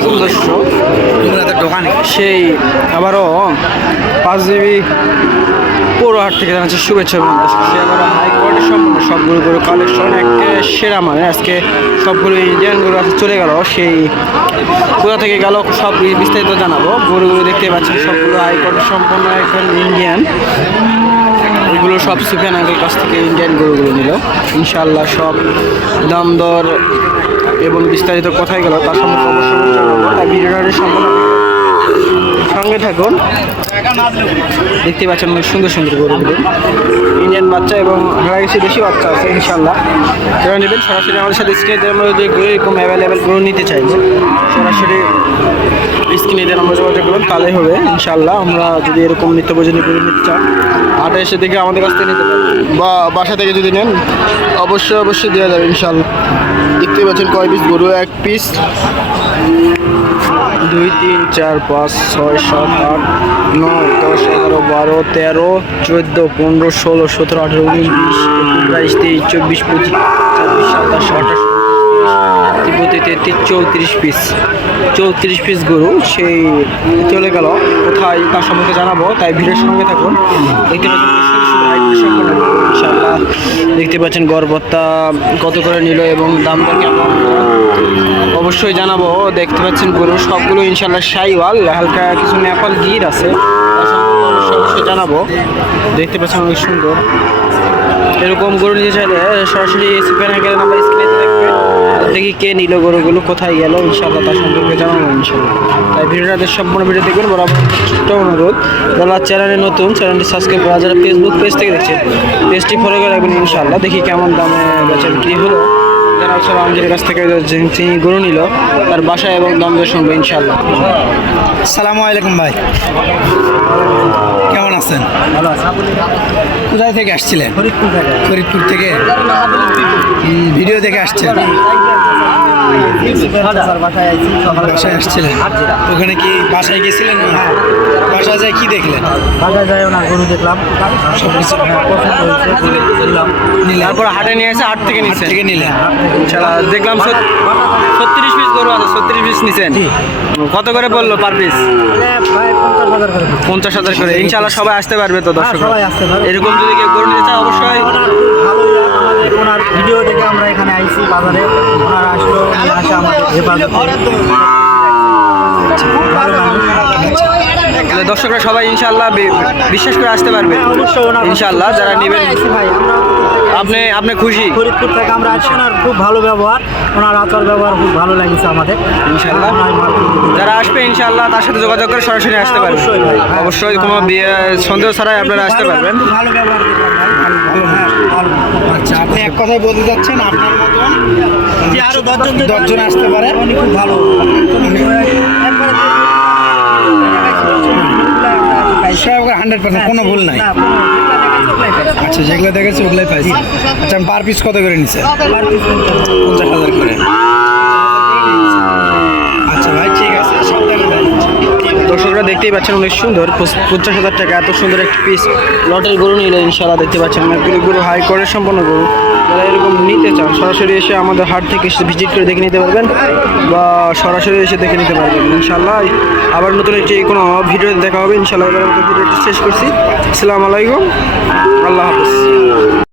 আলাইকুম দর্শক, সেই আবারও 5GB পৌরহাট থেকে জানাচ্ছে শুভেচ্ছা এবং সে আবার হাইকোয়ার্টের সম্পূর্ণ সবগুলো গরু কালেকশন একে সেরা মানে আজকে সবগুলো ইন্ডিয়ান গরু আছে চলে গেল। সেই কোথা থেকে গেল সব বিস্তারিত জানাবো। গরুগুলো দেখতে পাচ্ছেন সবগুলো হাইকোয়ার্টের সম্পূর্ণ এখন ইন্ডিয়ান। এগুলো সব সুফিয়ান আঙ্কেল কাছ থেকে ইন্ডিয়ান গরুগুলো নিল। ইনশাআল্লাহ সব দাম দর এবং বিস্তারিত কোথায় গেল তার সম্পর্কে অবশ্যই জানাবো। তাই ভিডিওটার সম্পূর্ণ সঙ্গে থাকুন। দেখতে পাচ্ছেন অনেক সুন্দর সুন্দর গরুগুলো, ইন্ডিয়ান বাচ্চা এবং হারা গেছে বেশি বাচ্চা আছে। ইনশাআল্লাহ যারা নেবেন সরাসরি আমাদের সাথে স্ক্রিনে আমরা যদি গরু এরকম অ্যাভেলেবেল গরু নিতে চাইবো সরাসরি স্ক্রিনে দিয়ে আমরা যোগাযোগ করবেন তাহলেই হবে। ইনশাআল্লাহ আমরা যদি এরকম নিত্য প্রয়োজনীয় গরু নিতে চান হাটে এসে দেখে আমাদের কাছ থেকে নিতে পারবেন বা বাসা থেকে যদি নেন অবশ্যই দেওয়া যাবে ইনশাআল্লাহ। দেখতে পাচ্ছেন কয় পিস গরু, 1 পিস 2 3 4 5 6 7 8 9 10 11 12 13 14 15 16 17 18 19 20 21 22 23 24 25 26 27 28 34 পিস গরু সেই চলে গেল কোথায় তার সম্পর্কে জানাবো। তাই ভিডিওর সঙ্গে থাকুন। দেখতে পাচ্ছেন ইনশাআল্লাহ দেখতে পাচ্ছেন গড়বত্তা কত করে নিল এবং দাম দর কেমন অবশ্যই জানাবো। দেখতে পাচ্ছেন গরু সবগুলো ইনশাআল্লাহ শাইওয়াল, হালকা কিছু নেপাল গির আছে তার সম্পর্কে অবশ্যই জানাবো। দেখতে পাচ্ছেন অনেক সুন্দর। এরকম গরু নিতে চাইলে সরাসরি সুফিয়ান আঙ্কেলের নাম্বার স্ক্রিনে দেখবে, দেখি কে নিল গরুগুলো কোথায় গেল ইনশাআল্লাহ তার সম্পর্কে জানাবো ইনশাআল্লাহ। তাই ভিডিওটা সম্পূর্ণ ভিডিও দেখবেন। বরাবর ছোট্ট অনুরোধ, যারা চ্যানেলে নতুন চ্যানেলটি সাবস্ক্রাইব করা, যারা ফেসবুক পেজ থেকে দেখছেন পেজটি ফলো করে রাখবেন ইনশাআল্লাহ। দেখি কেমন দামে বেচার কি হলো। যারা সবাই আমাদের কাছ থেকে যিনি গরু নিল তার বাসায় এবং দাম দর শুনবো ইনশাআল্লাহ। আসসালামু আলাইকুম ভাই, কেমন আছেন? ভালো আছে। কোথায় থেকে আসছিলেন? ফরিদপুর থেকে ভিডিও দেখে আসছেন? বাসায় আসছিলেন? ওখানে কি বাসায় গেছিলেন? বাসায় যায় কি দেখলেন? বাজারে যাই না গরু দেখলাম সব কিছু তারপর হাটে নিয়ে এসে হাট থেকে নিচ্ছে থেকে নিলেন? দেখলাম 36 পিস গরু আছে। 36 পিস নিছেন, কত করে বললো পার পিস? 50,000 করে। ইনশাআল্লাহ সবাই আসতে পারবে তো দর্শক? সবাই আসতে পারবে। এরকম যদি কেউ গরু নিতে চায় অবশ্যই ওনার ভিডিও দেখে আমরা এখানে আইছি বাজারে। ওনার আসলো নিয়ে আসে আমাদের হেফাজত করে। ভালো মানুষ। তাহলে দর্শকরা সবাই ইনশাআল্লাহ বিশ্বাস করে আসতে পারবে ইনশাআল্লাহ। যারা নেবেন ভাই আপনি খুশি? ফরিদপুর থেকে আমরা আসছি, ওনার খুব ভালো ব্যবহার, ওনার আচার ব্যবহার খুব ভালো লাগছে আমাদের ইনশাআল্লাহ। যারা আসবে ইনশাআল্লাহ তার সাথে যোগাযোগ করে সরাসরি আসতে পারবেন অবশ্যই ভাই, হ্যাঁ। অবশ্যই কোনো সন্দেহ ছাড়াই আপনারা আসতে পারবেন। খুব ভালো ব্যবহার করলাম ভাই, ভালো। আচ্ছা, আপনি এক কথায় বলতে যাচ্ছেন আপনার মতন যে আরো 10 জন আসতে পারে? উনি খুব ভালো। একবারে 100% কোনো ভুল নাই। না, কোনো আচ্ছা, যেগুলো দেখেছি ওগুলাই পাইছি। আচ্ছা, পার পিস কত করে নিচ্ছে? 50,000 করে। আচ্ছা ভাই, ঠিক আছে, সাবধানে ভাই। দর্শকরা দেখতেই পাচ্ছেন অনেক সুন্দর 50,000 টাকা এত সুন্দর একটি পিস লটের গরু নিলে ইনশাআল্লাহ। দেখতে পাচ্ছেন অনেকগুলো গরু হাই কোয়ালিটির সম্পন্ন গরু। যারা এরকম নিতে চান সরাসরি এসে আমাদের হাট থেকে এসে ভিজিট করে দেখে নিতে পারবেন বা সরাসরি এসে দেখে নিতে পারবেন ইনশাআল্লাহ। আবার নতুন একটি কোনো ভিডিও দেখা হবে ইনশাআল্লাহ। এবার আমাদের ভিডিওটি শেষ করছি। আসসালামু আলাইকুম, আল্লাহ হাফেজ।